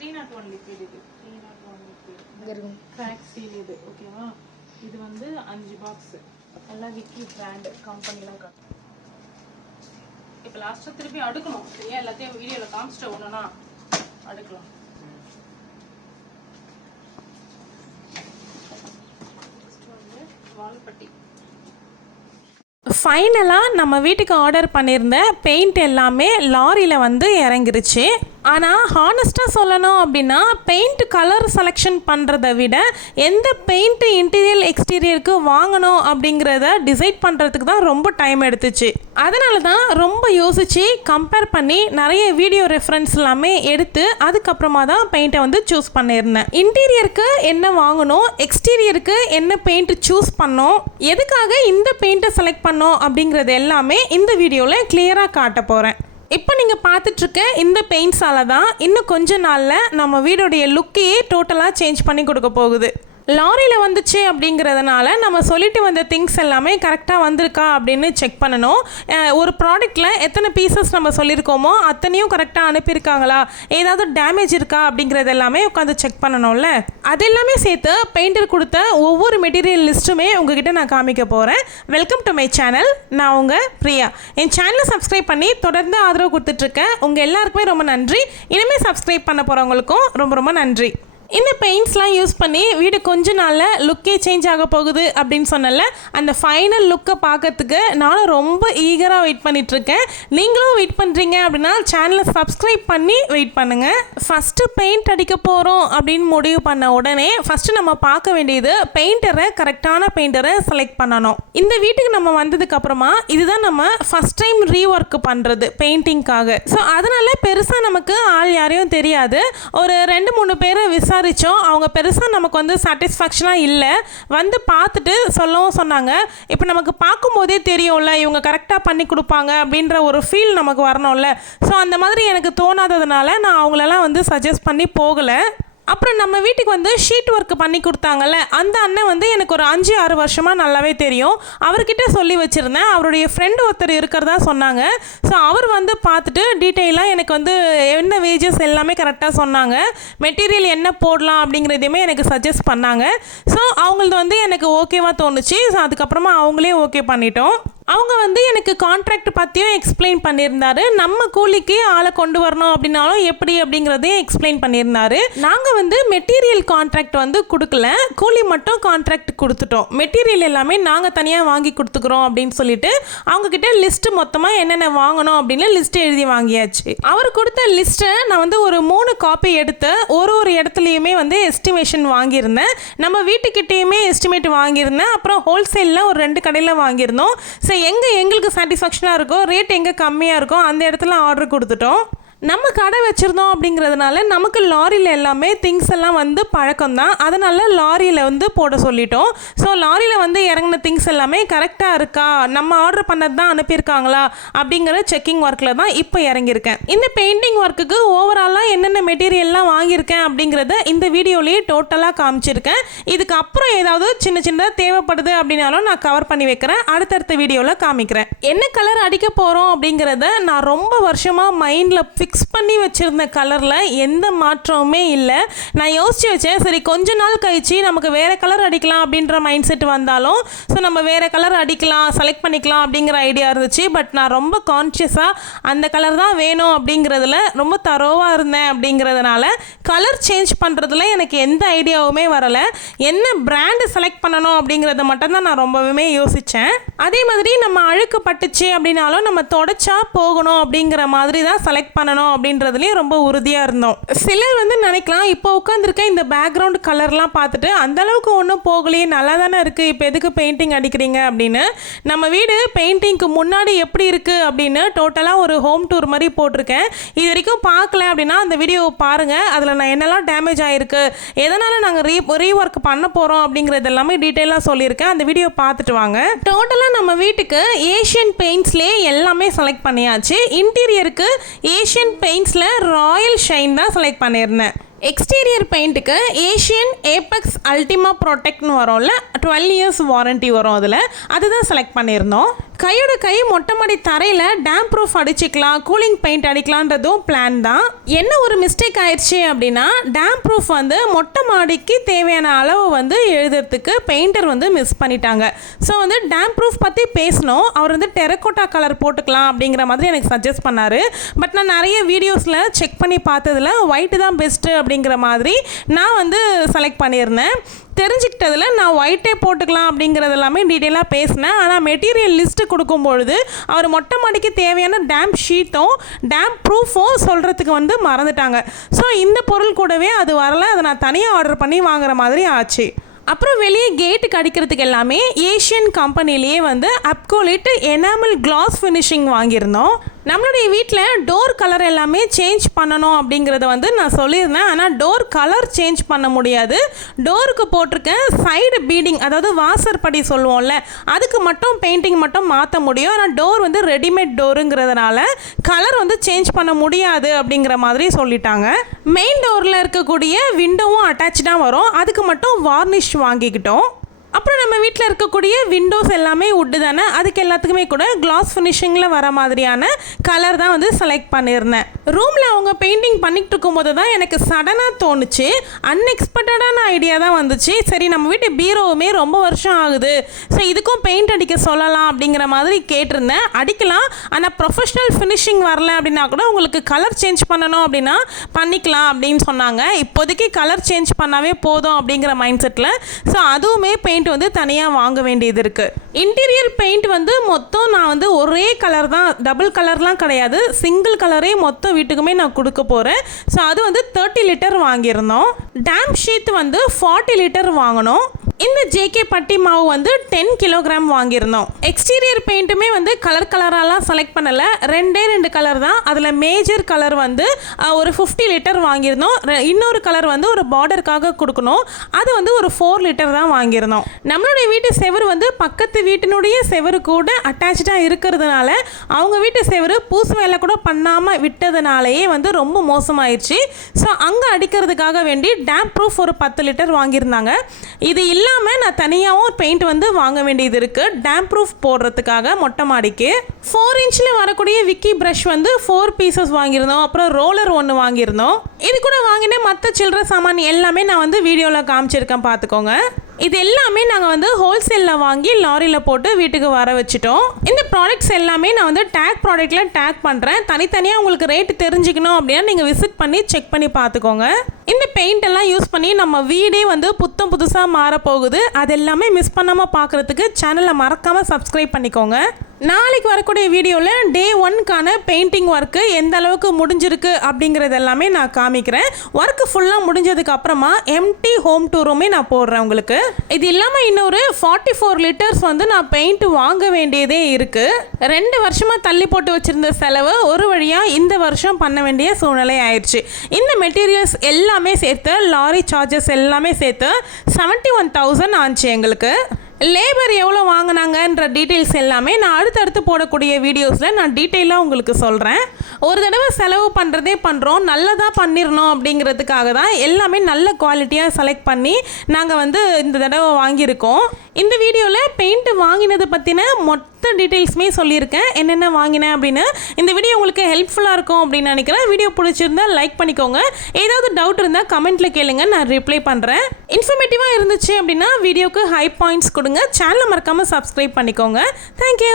301 liquid இது 301 liquid இங்க இருக்கும் கிராக் சீல் இது ஓகேவா இது வந்து 5 பாக்ஸ் எல்லாம் விக்கி பிராண்ட் கம்பெனிலாம் காட்டு இப்போ லாஸ்ட்டாக திருப்பி அடுக்கணும் சரியா எல்லாத்தையும் வீடியோவில் காமிச்சிட்டு ஒன்றுனா அடுக்கலாம் நெக்ஸ்ட் வந்து வால்பட்டி ஃபைனலாக நம்ம வீட்டுக்கு ஆர்டர் பண்ணியிருந்த பெயிண்ட் எல்லாமே லாரியில் வந்து இறங்கிருச்சு. ஆனால் ஹானஸ்ட்டாக சொல்லணும் அப்படின்னா பெயிண்ட் கலர் செலெக்ஷன் பண்ணுறத விட எந்த பெயிண்ட் இன்டீரியர் எக்ஸ்டீரியருக்கு வாங்கணும் அப்படிங்கிறத டிசைட் பண்ணுறதுக்கு தான் ரொம்ப டைம் எடுத்துச்சு. அதனால தான் ரொம்ப யோசித்து கம்பேர் பண்ணி நிறைய வீடியோ ரெஃபரன்ஸ் எல்லாமே எடுத்து அதுக்கப்புறமா தான் பெயிண்ட்டை வந்து சூஸ் பண்ணியிருந்தேன். இன்டீரியருக்கு என்ன வாங்கணும், எக்ஸ்டீரியருக்கு என்ன பெயிண்ட் சூஸ் பண்ணோம், எதுக்காக இந்த பெயிண்ட்டை செலக்ட் பண்ணோம் அப்படிங்கிறது எல்லாமே இந்த வீடியோவில் கிளியராக காட்ட போகிறேன். இப்போ நீங்கள் பார்த்துட்ருக்க இந்த பெயிண்ட்ஸால் தான் இன்னும் கொஞ்ச நாளில் நம்ம வீடோடைய லுக்கையே டோட்டலாக சேஞ்ச் பண்ணி கொடுக்க போகுது. லாரியில் வந்துச்சு அப்படிங்கிறதுனால நம்ம சொல்லிட்டு வந்த திங்ஸ் எல்லாமே கரெக்டாக வந்திருக்கா அப்படின்னு செக் பண்ணணும். ஒரு ப்ராடக்ட்டில் எத்தனை பீசஸ் நம்ம சொல்லியிருக்கோமோ அத்தனையும் கரெக்டாக அனுப்பியிருக்காங்களா, ஏதாவது டேமேஜ் இருக்கா அப்படிங்கிறது எல்லாமே உட்காந்து செக் பண்ணணும்ல. அது எல்லாமே சேர்த்து பெயிண்டர் கொடுத்த ஒவ்வொரு மெட்டீரியல் லிஸ்ட்டுமே உங்ககிட்ட நான் காமிக்க போகிறேன். Welcome to my channel. நான் உங்கள் பிரியா. என் சேனலை சப்ஸ்கிரைப் பண்ணி தொடர்ந்து ஆதரவு கொடுத்துட்ருக்கேன். உங்கள் எல்லாருக்குமே ரொம்ப நன்றி. இனிமேல் சப்ஸ்கிரைப் பண்ண போகிறவங்களுக்கும் ரொம்ப ரொம்ப நன்றி. இந்த பெயிண்ட்ஸ்லாம் யூஸ் பண்ணி வீடு கொஞ்ச நாளில் லுக்கே சேஞ்ச் ஆக போகுது அப்படின்னு சொன்னல, அந்த ஃபைனல் லுக்கை பார்க்கறதுக்கு நானும் ரொம்ப ஈகராக வெயிட் பண்ணிகிட்ருக்கேன். நீங்களும் வெயிட் பண்ணுறீங்க அப்படின்னா சேனலை சப்ஸ்கிரைப் பண்ணி வெயிட் பண்ணுங்கள். ஃபஸ்ட்டு பெயிண்ட் அடிக்க போகிறோம் அப்படின்னு முடிவு பண்ண உடனே ஃபஸ்ட்டு நம்ம பார்க்க வேண்டியது பெயிண்டரை, கரெக்டான பெயிண்டரை செலக்ட் பண்ணணும். இந்த வீட்டுக்கு நம்ம வந்ததுக்கப்புறமா இதுதான் நம்ம ஃபஸ்ட் டைம் ரீஒர்க் பண்ணுறது பெயிண்டிங்காக. ஸோ அதனால் பெருசாக நமக்கு ஆள் யாரையும் தெரியாது. ஒரு 2-3 பேரை அவங்க பெருசாக நமக்கு வந்து சாட்டிஸ்ஃபேக்ஷனாக இல்லை. வந்து பார்த்துட்டு சொல்லவும் சொன்னாங்க. இப்போ நமக்கு பார்க்கும்போதே தெரியும்ல இவங்க கரெக்டாக பண்ணி கொடுப்பாங்க அப்படின்ற ஒரு ஃபீல் நமக்கு வரணும்ல. ஸோ அந்த மாதிரி எனக்கு தோணாததுனால நான் அவங்களெல்லாம் வந்து சஜஸ்ட் பண்ணி போகலை. அப்புறம் நம்ம வீட்டுக்கு வந்து ஷீட் ஒர்க் பண்ணி கொடுத்தாங்கல்ல, அந்த அண்ணன் வந்து எனக்கு ஒரு 5-6 வருஷமாக நல்லாவே தெரியும். அவர்கிட்ட சொல்லி வச்சுருந்தேன். அவருடைய ஃப்ரெண்டு ஒருத்தர் இருக்கிறதா சொன்னாங்க. ஸோ அவர் வந்து பார்த்துட்டு டீட்டெயிலாக எனக்கு வந்து என்ன வேஜஸ் எல்லாமே கரெக்டாக சொன்னாங்க. மெட்டீரியல் என்ன போடலாம் அப்படிங்கிறதையுமே எனக்கு சஜஸ்ட் பண்ணாங்க. ஸோ அவங்களது வந்து எனக்கு ஓகேவாக தோணுச்சு. ஸோ அதுக்கப்புறமா அவங்களே ஓகே பண்ணிட்டோம். அவங்க வந்து எனக்கு கான்ட்ராக்ட் பற்றியும் எக்ஸ்பிளைன் பண்ணியிருந்தாரு. நம்ம கூலிக்கு ஆளை கொண்டு வரணும் அப்படின்னாலும் எப்படி அப்படிங்கிறதையும் எக்ஸ்பிளைன் பண்ணியிருந்தாரு. நாங்கள் வந்து மெட்டீரியல் கான்ட்ராக்ட் வந்து கொடுக்கல, கூலி மட்டும் கான்ட்ராக்ட் கொடுத்துட்டோம். மெட்டீரியல் எல்லாமே நாங்கள் தனியாக வாங்கி கொடுத்துக்குறோம் அப்படின்னு சொல்லிட்டு அவங்கக்கிட்ட லிஸ்ட்டு மொத்தமாக என்னென்ன வாங்கணும் அப்படின்னு லிஸ்ட்டு எழுதி வாங்கியாச்சு. அவர் கொடுத்த லிஸ்ட்டை நான் வந்து ஒரு 3 காப்பி எடுத்து ஒரு இடத்துலையுமே வந்து எஸ்டிமேஷன் வாங்கியிருந்தேன். நம்ம வீட்டுக்கிட்டேயுமே எஸ்டிமேட் வாங்கியிருந்தேன். அப்புறம் ஹோல்சேலில் ஒரு 2 கடையில் வாங்கியிருந்தோம். ஸோ எங்களுக்கு சாட்டிஸ்ஃபேக்ஷனாக இருக்கோ, ரேட் எங்கே கம்மியாக இருக்கோ அந்த இடத்துல ஆர்டர் கொடுத்துட்டோம். நம்ம கடை வச்சுருந்தோம் அப்படிங்கிறதுனால நமக்கு லாரியில் எல்லாமே திங்ஸ் எல்லாம் வந்து பழக்கம் தான். அதனால் லாரியில் வந்து போட சொல்லிட்டோம். ஸோ லாரியில் வந்து இறங்கின திங்ஸ் எல்லாமே கரெக்டாக இருக்கா, நம்ம ஆர்டர் பண்ணது தான் அனுப்பியிருக்காங்களா அப்படிங்கிற செக்கிங் ஒர்க்கில் தான் இப்போ இறங்கியிருக்கேன். இந்த பெயிண்டிங் ஒர்க்குக்கு ஓவராலாக என்னென்ன மெட்டீரியல்லாம் வாங்கியிருக்கேன் அப்படிங்கிறத இந்த வீடியோலேயே டோட்டலாக காமிச்சிருக்கேன். இதுக்கப்புறம் ஏதாவது சின்னதாக தேவைப்படுது அப்படின்னாலும் நான் கவர் பண்ணி வைக்கிறேன். அடுத்தடுத்த வீடியோவில் காமிக்கிறேன். என்ன கலர் அடிக்க போகிறோம் அப்படிங்கிறத நான் ரொம்ப வருஷமாக மைண்டில் ஃபிக்ஸ் பண்ணி வச்சிருந்த கலரில் எந்த மாற்றமுமே இல்லை. நான் யோசிச்சு வச்சேன், சரி கொஞ்ச நாள் கழிச்சு நமக்கு வேறு கலர் அடிக்கலாம் அப்படின்ற மைண்ட் செட் வந்தாலும் ஸோ நம்ம வேறு கலர் அடிக்கலாம், செலக்ட் பண்ணிக்கலாம் அப்படிங்கிற ஐடியா இருந்துச்சு. பட் நான் ரொம்ப கான்ஷியஸாக அந்த கலர் தான் வேணும் அப்படிங்கிறதுல ரொம்ப தரோவாக இருந்தேன். அப்படிங்கிறதுனால கலர் சேஞ்ச் பண்ணுறதுல எனக்கு எந்த ஐடியாவுமே வரலை. என்ன பிராண்டு செலக்ட் பண்ணணும் அப்படிங்கிறத மட்டும்தான் நான் ரொம்பவுமே யோசித்தேன். அதே மாதிரி நம்ம அழுக்கு பட்டுச்சு அப்படின்னாலும் நம்ம தொடச்சா போகணும் அப்படிங்கிற மாதிரி தான் செலக்ட் பண்ணணும் அப்படின்றதுலேயும் ரொம்ப உறுதியாக இருந்தோம். சிலர் வந்து நினைக்கலாம், இப்போ உட்காந்துருக்க இந்த பேக்ரவுண்ட் கலர்லாம் பார்த்துட்டு அந்தளவுக்கு ஒன்றும் போகலையே, நல்லா தானே இருக்குது, இப்போ எதுக்கு பெயிண்டிங் அடிக்கிறீங்க அப்படின்னு. நம்ம வீடு பெயிண்டிங்க்கு முன்னாடி எப்படி இருக்குது அப்படின்னு டோட்டலாக ஒரு ஹோம் டூர் மாதிரி போட்டிருக்கேன். இது வரைக்கும் பார்க்கல அப்படின்னா அந்த வீடியோவை பாருங்கள். அதில் நான் என்னெல்லாம் டேமேஜ் ஆகிருக்கு, எதனால் நாங்கள் ரீஒர்க் பண்ண போகிறோம் அப்படிங்கிறது எல்லாமே டீட்டெயிலாக சொல்லியிருக்கேன். அந்த வீடியோ பார்த்துட்டு வாங்க. டோட்டலாக நம்ம வீட்டுக்கு ஏஷியன் பெயிண்ட்ஸ்லேயே எல்லாமே செலக்ட் பண்ணியாச்சு. இன்டீரியருக்கு ஏஷியன் பெயிண்ட்ஸில் ராயல் ஷைன் தான் செலக்ட் பண்ணியிருந்தேன். எக்ஸ்டீரியர் பெயிண்ட்டுக்கு ஏஷியன் ஏபெக்ஸ் அல்டிமா ப்ரொடெக்ட்னு வரும்ல, 12 இயர்ஸ் வாரண்ட்டி வரும் அதில், அதுதான் செலக்ட் பண்ணியிருந்தோம். கையோட கை மொட்டை மாடி தரையில் டேம் ப்ரூஃப் அடிச்சுக்கலாம், கூலிங் பெயிண்ட் அடிக்கலான்றதும் பிளான் தான். என்ன ஒரு மிஸ்டேக் ஆயிடுச்சு அப்படின்னா, டேம் ப்ரூஃப் வந்து மொட்டை மாடிக்கு தேவையான அளவு வந்து எழுதுறதுக்கு பெயிண்டர் வந்து மிஸ் பண்ணிட்டாங்க. ஸோ வந்து டேம் ப்ரூஃப் பற்றி பேசணும். அவர் வந்து டெரக்கோட்டா கலர் போட்டுக்கலாம் அப்படிங்கிற மாதிரி எனக்கு சஜஸ்ட் பண்ணார். பட் நான் நிறைய வீடியோஸில் செக் பண்ணி பார்த்ததில் ஒயிட்டு தான் பெஸ்ட்டு அப்படிங்கிற மாதிரி நான் வந்து செலக்ட் பண்ணியிருந்தேன். தெரிஞ்சுக்கிட்டதில் நான் ஒயிட்டே போட்டுக்கலாம் அப்படிங்கிறது எல்லாமே டீட்டெயிலாக பேசினேன். ஆனால் மெட்டீரியல் லிஸ்ட்டு கொடுக்கும்பொழுது அவர் மொட்டை மாடிக்கு தேவையான டேம் ஷீட்டும் டேம் ப்ரூஃபும் சொல்கிறதுக்கு வந்து மறந்துட்டாங்க. ஸோ இந்த பொருள் கூடவே அது வரல. அதை நான் தனியாக ஆர்டர் பண்ணி வாங்குற மாதிரி ஆச்சு. அப்புறம் வெளியே கேட்டுக்கு அடிக்கிறதுக்கு எல்லாமே ஏஷியன் கம்பெனிலேயே வந்து அப்கோலிட் எனாமல் கிளாஸ் ஃபினிஷிங் வாங்கியிருந்தோம். நம்மளுடைய வீட்டில் டோர் கலர் எல்லாமே சேஞ்ச் பண்ணணும் அப்படிங்கிறத வந்து நான் சொல்லியிருந்தேன். ஆனால் டோர் கலர் சேஞ்ச் பண்ண முடியாது. டோருக்கு போட்டிருக்கேன் சைடு பீடிங், அதாவது வாசற்படி சொல்லுவோம்ல, அதுக்கு மட்டும் பெயிண்டிங் மட்டும் மாற்ற முடியும். ஆனால் டோர் வந்து ரெடிமேட் டோருங்கிறதுனால கலர் வந்து சேஞ்ச் பண்ண முடியாது அப்படிங்கிற மாதிரி சொல்லிட்டாங்க. மெயின் டோரில் இருக்கக்கூடிய விண்டோவும் அட்டாச்சாக வரும். அதுக்கு மட்டும் வார்னிஷ் வாங்கிக்கிட்டோம். அப்புறம் நம்ம வீட்டில் இருக்கக்கூடிய விண்டோஸ் எல்லாமே உட்டு தானே, அதுக்கு எல்லாத்துக்குமே கூட கிளாஸ் ஃபினிஷிங்கில் வர மாதிரியான கலர் தான் வந்து செலக்ட் பண்ணியிருந்தேன். ரூமில் அவங்க பெயிண்டிங் பண்ணிகிட்டு இருக்கும்போது தான் எனக்கு சடனாக தோணுச்சு, அன்எக்ஸ்பெக்டடான ஐடியா தான் வந்துச்சு. சரி, நம்ம வீட்டு பீரோவுமே ரொம்ப வருஷம் ஆகுது, ஸோ இதுக்கும் பெயிண்ட் அடிக்க சொல்லலாம் அப்படிங்கிற மாதிரி கேட்டிருந்தேன். அடிக்கலாம், ஆனால் ப்ரொஃபஷ்னல் ஃபினிஷிங் வரல அப்படின்னா கூட உங்களுக்கு கலர் சேஞ்ச் பண்ணணும் அப்படின்னா பண்ணிக்கலாம் அப்படின்னு சொன்னாங்க. இப்போதைக்கு கலர் சேஞ்ச் பண்ணாவே போதும் அப்படிங்கிற மைண்ட் செட்டில். ஸோ அதுவுமே பெயிண்ட் வந்து தனியாக வாங்க வேண்டியது இருக்குது. இன்டீரியர் பெயிண்ட் வந்து மொத்தம் நான் வந்து ஒரே கலர் தான், டபுள் கலர்லாம் கிடையாது, சிங்கிள் கலரே மொத்தம் வீட்டுக்குமே நான் கொடுக்க போகிறேன். ஸோ அது வந்து 30 லிட்டர் வாங்கியிருந்தோம். டேம் ஷீட் வந்து 40 லிட்டர் வாங்கினோம். இந்த ஜேகே பட்டி மாவு வந்து 10 கிலோகிராம் வாங்கியிருந்தோம். எக்ஸ்டீரியர் பெயிண்ட்டுமே வந்து கலராலாம் செலக்ட் பண்ணலை, 2 கலர் தான். அதில் மேஜர் கலர் வந்து ஒரு 50 லிட்டர் வாங்கியிருந்தோம். இன்னொரு கலர் வந்து ஒரு பார்டருக்காக கொடுக்கணும், அது வந்து ஒரு 4 லிட்டர் தான் வாங்கியிருந்தோம். நம்மளுடைய வீட்டு செவரு வந்து பக்கத்து வீட்டினுடைய செவரு கூட அட்டாச்சாக இருக்கிறதுனால அவங்க வீட்டு செவரு பூசு வேலை கூட பண்ணாமல் விட்டதுனாலேயே வந்து ரொம்ப மோசமாயிடுச்சு. ஸோ அங்கே அடிக்கிறதுக்காக வேண்டி டேம் ப்ரூஃப் ஒரு 10 லிட்டர் வாங்கியிருந்தாங்க. இது இல்லாமல் நான் தனியாகவும் பெயிண்ட் வந்து வாங்க வேண்டியது இருக்குது டேம் ப்ரூஃப் போடுறதுக்காக மொட்டை மாடிக்கு. 4 இன்ச்சில் வரக்கூடிய விக்கி ப்ரஷ் வந்து 4 பீசஸ் வாங்கியிருந்தோம். அப்புறம் ரோலர் 1 வாங்கியிருந்தோம். இது கூட வாங்கினேன். மற்ற சில்லற சாமான் எல்லாமே நான் வந்து வீடியோவில் காமிச்சிருக்கேன், பார்த்துக்கோங்க. இது எல்லாமே நாங்கள் வந்து ஹோல்சேலில் வாங்கி லாரியில் போட்டு வீட்டுக்கு வர வச்சுட்டோம். இந்த ப்ராடக்ட்ஸ் எல்லாமே நான் வந்து டேக் ப்ராடக்டில் டேக் பண்ணுறேன். தனித்தனியாக உங்களுக்கு ரேட்டு தெரிஞ்சுக்கணும் அப்படின்னா நீங்கள் விசிட் பண்ணி செக் பண்ணி பார்த்துக்கோங்க. இந்த பெயிண்ட் எல்லாம் யூஸ் பண்ணி நம்ம வீடே வந்து புத்தம் புதுசாக மாறப்போகுது. அது எல்லாமே மிஸ் பண்ணாமல் பார்க்குறதுக்கு சேனலை மறக்காமல் சப்ஸ்கிரைப் பண்ணிக்கோங்க. நாளைக்கு வரக்கூடிய வீடியோவில் டே 1க்கான பெயிண்டிங் ஒர்க்கு எந்த அளவுக்கு முடிஞ்சிருக்கு அப்படிங்கிறது எல்லாமே நான் காமிக்கிறேன். ஒர்க்கு ஃபுல்லாக முடிஞ்சதுக்கு அப்புறமா எம்டி ஹோம் டூருமே நான் போடுறேன் உங்களுக்கு. இது இல்லாமல் இன்னொரு 44 லிட்டர்ஸ் வந்து நான் பெயிண்ட் வாங்க வேண்டியதே இருக்குது. 2 வருஷமாக தள்ளி போட்டு வச்சுருந்த செலவு ஒரு வழியாக இந்த வருஷம் பண்ண வேண்டிய சூழ்நிலை ஆயிடுச்சு. இந்த மெட்டீரியல்ஸ் எல்லாமே சேர்த்து லாரி சார்ஜஸ் எல்லாமே சேர்த்து 71,000 ஆச்சு எங்களுக்கு. லேபர் எவ்வளோ வாங்கினாங்கன்ற டீட்டெயில்ஸ் எல்லாமே நான் அடுத்தடுத்து போடக்கூடிய வீடியோஸில் நான் டீட்டெயிலாக உங்களுக்கு சொல்கிறேன். ஒரு தடவை செலவு பண்ணுறதே பண்ணுறோம், நல்லதாக பண்ணிடணும் அப்படிங்கிறதுக்காக தான் எல்லாமே நல்ல குவாலிட்டியாக செலக்ட் பண்ணி நாங்கள் வந்து இந்த தடவை வாங்கியிருக்கோம். இந்த வீடியோவில் பெயிண்ட் வாங்கினது பற்றின மொத்த டீட்டெயில்ஸுமே சொல்லியிருக்கேன், என்னென்ன வாங்கினேன் அப்படின்னு. இந்த வீடியோ உங்களுக்கு ஹெல்ப்ஃபுல்லாக இருக்கும் அப்படின்னு நினைக்கிறேன். வீடியோ பிடிச்சிருந்தால் லைக் பண்ணிக்கோங்க. ஏதாவது டவுட் இருந்தால் கமெண்ட்டில் கேளுங்க, நான் ரிப்ளை பண்ணுறேன். இன்ஃபர்மேட்டிவாக இருந்துச்சு அப்படின்னா வீடியோக்கு ஹை பாயிண்ட்ஸ் கொடுங்க. சேனலை மறக்காமல் சப்ஸ்கிரைப் பண்ணிக்கோங்க. தேங்க்யூ.